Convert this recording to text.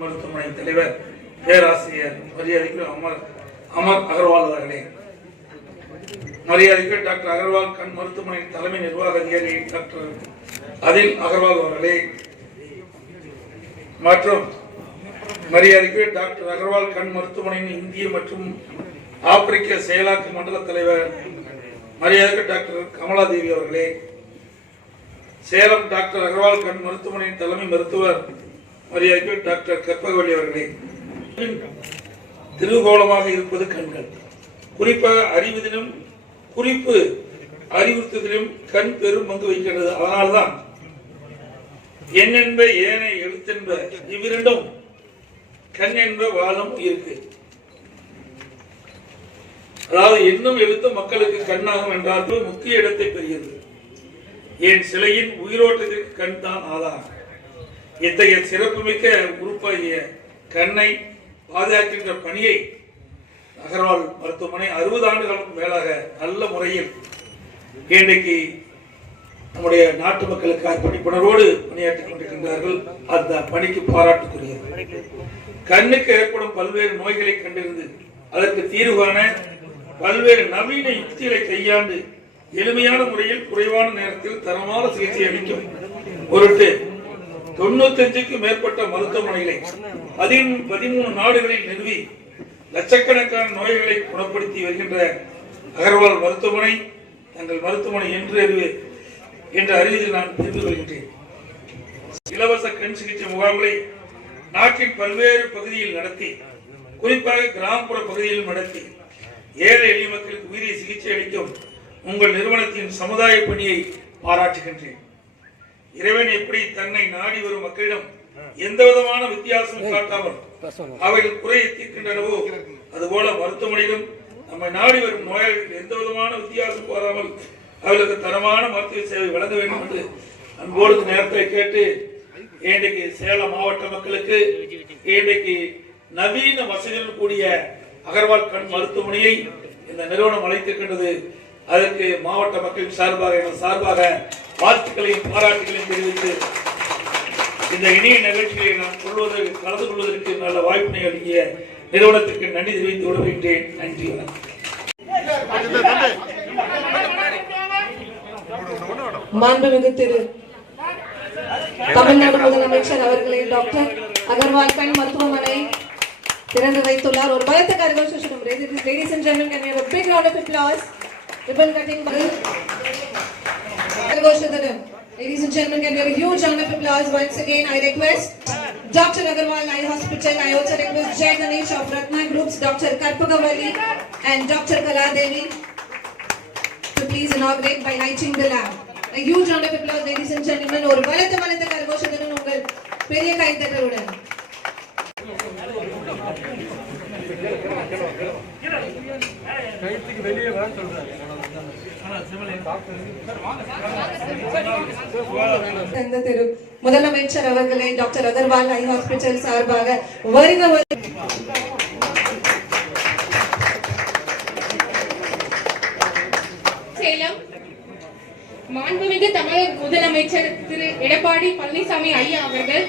மருத்துவமனை தலைவர் பேராசிரியர் மரியாதைக்கு அமர் அகர்வால் அவர்களே, மரியாதைக்கு டாக்டர் அகர்வால் கண் மருத்துவமனை தலைமை நிர்வாக அதிகாரி டாக்டர் அதில் அகர்வால் அவர்களே மற்றும் மரியாதைக்கு டாக்டர் அகர்வால் கண் மருத்துவமனையின் இந்திய மற்றும் ஆப்பிரிக்க செயலாக்க மண்டல தலைவர் மரியாதைக்கு டாக்டர் கமலாதேவி அவர்களே, சேலம் டாக்டர் அகர்வால் கண் மருத்துவமனையின் தலைமை மருத்துவர் மரியாதைக்கு டாக்டர் கற்பகவள்ளி அவர்களே. திருகோணமாக இருப்பது கண்கள். குறிப்பாக அறிவதிலும் குறிப்பு அறிவுறுத்துவதிலும் கண் பெரும் பங்கு வகிக்கிறது. அதனால்தான் எண் என்ப ஏனை எழுத்தென்ப இவ்விரண்டும் கண் என்ப வாழும் இருக்கு. அதாவது எண்ணும் எழுத்தும் மக்களுக்கு கண்ணாகும் என்றால் முக்கிய இடத்தை பெறுகிறது. என் சிலையின் உயிரோட்டத்திற்கு கண் தான் ஆதாரம். இத்தகைய சிறப்புமிக்க உறுப்பாகிய கண்ணை பாதுகாக்கின்ற பணியை அகர்வால் மருத்துவமனை 60 ஆண்டுகளுக்கு மேலாக நல்ல முறையில் இன்றைக்கு நம்முடைய நாட்டு மக்களுக்கு அர்ப்பணிப்புணர்வோடு பணியாற்றிக் கொண்டிருக்கின்றார்கள். அந்த பணிக்கு பாராட்டுக்குரியது. கண்ணுக்கு ஏற்படும் பல்வேறு நோய்களை கண்டிருந்து அதற்கு தீர்வு காண பல்வேறு நவீன யுக்திகளை கையாண்டு எளிமையான முறையில் குறைவான நேரத்தில் தரமான சிகிச்சை அளிக்கும் பொருட்டு 95க்கும் மேற்பட்ட மருத்துவமனைகளை 13 நாடுகளில் நிறுவி லட்சக்கணக்கான நோய்களை குணப்படுத்தி வருகின்ற அகர்வால் மருத்துவமனை தங்கள் மருத்துவமனை என்று அறிவியதில் நான் தெரிந்து கொள்கின்றேன். இலவச கண் சிகிச்சை முகாம்களை நாட்டின் பல்வேறு பகுதியில் நடத்தி, குறிப்பாக கிராமப்புற பகுதியிலும் நடத்தி ஏழை எளிய மக்களுக்கு உரிய சிகிச்சை அளிக்கும் உங்கள் நிறுவனத்தின் சமுதாய பணியை பாராட்டுகின்றேன். இறைவன் எப்படி தன்னை நாடி வரும் மக்களிடம் எந்த விதமான வித்தியாசமும் காட்டாமல் அவைகள் குறையை தீர்க்கின்றனவோ அதுபோல மருத்துவமனையிலும் நம்மை நாடி வரும் நோயாளிகள் எந்த விதமான வித்தியாசம் போராமல் அவர்களுக்கு தரமான மருத்துவ சேவை வழங்க வேண்டும் என்று அன்போடு நேரத்தை கேட்டு இன்றைக்கு சேலம் மாவட்ட மக்களுக்கு இன்றைக்கு நவீன வசதியுடன் கூடிய அகர்வால் கண் மருத்துவமனையை இந்த நிறுவனம் அழைத்திருக்கின்றது. அதற்கு மாவட்ட மக்களின் சார்பாக வாழ்த்துக்களையும் பாராட்டுகளையும் தெரிவித்து இந்த இணைய நிகழ்ச்சிகளை நான் கலந்து கொள்வதற்கு நல்ல வாய்ப்பினை அளிக்கிய நிறுவனத்திற்கு நன்றி தெரிவித்து விடுகின்றேன். நன்றி. மாண்புமிகு திரு தமிழ்நாடு முதலமைச்சர் அவர்களே டாக்டர் அகர்வால் கண் மருத்துவமனை திறந்து வைத்துள்ளார். ஒரு பலத்த கரகோஷம். Ladies and gentlemen, can we have a big round of applause? Ribbon cutting. Ladies and gentlemen, can we have a huge round of applause once again? I request Dr. Agarwal Eye Hospital. I also request Jay Ganesh of Ratna Groups, Dr. Karpagavalli and Dr. Kaladevi to please inaugurate by lighting the lamp. A huge round of applause, ladies and gentlemen. ஒரு பலத்த கரகோஷத்துடன் உங்கள் பெரிய கைத்தட்டலுடன் முதலமைச்சர் அவர்களே doctor Agarwal ஐ hospital சார்பாக வருக. சேலம் மாண்புமிகு தமிழக முதலமைச்சர் திரு எடப்பாடி பழனிசாமி ஐயா அவர்கள்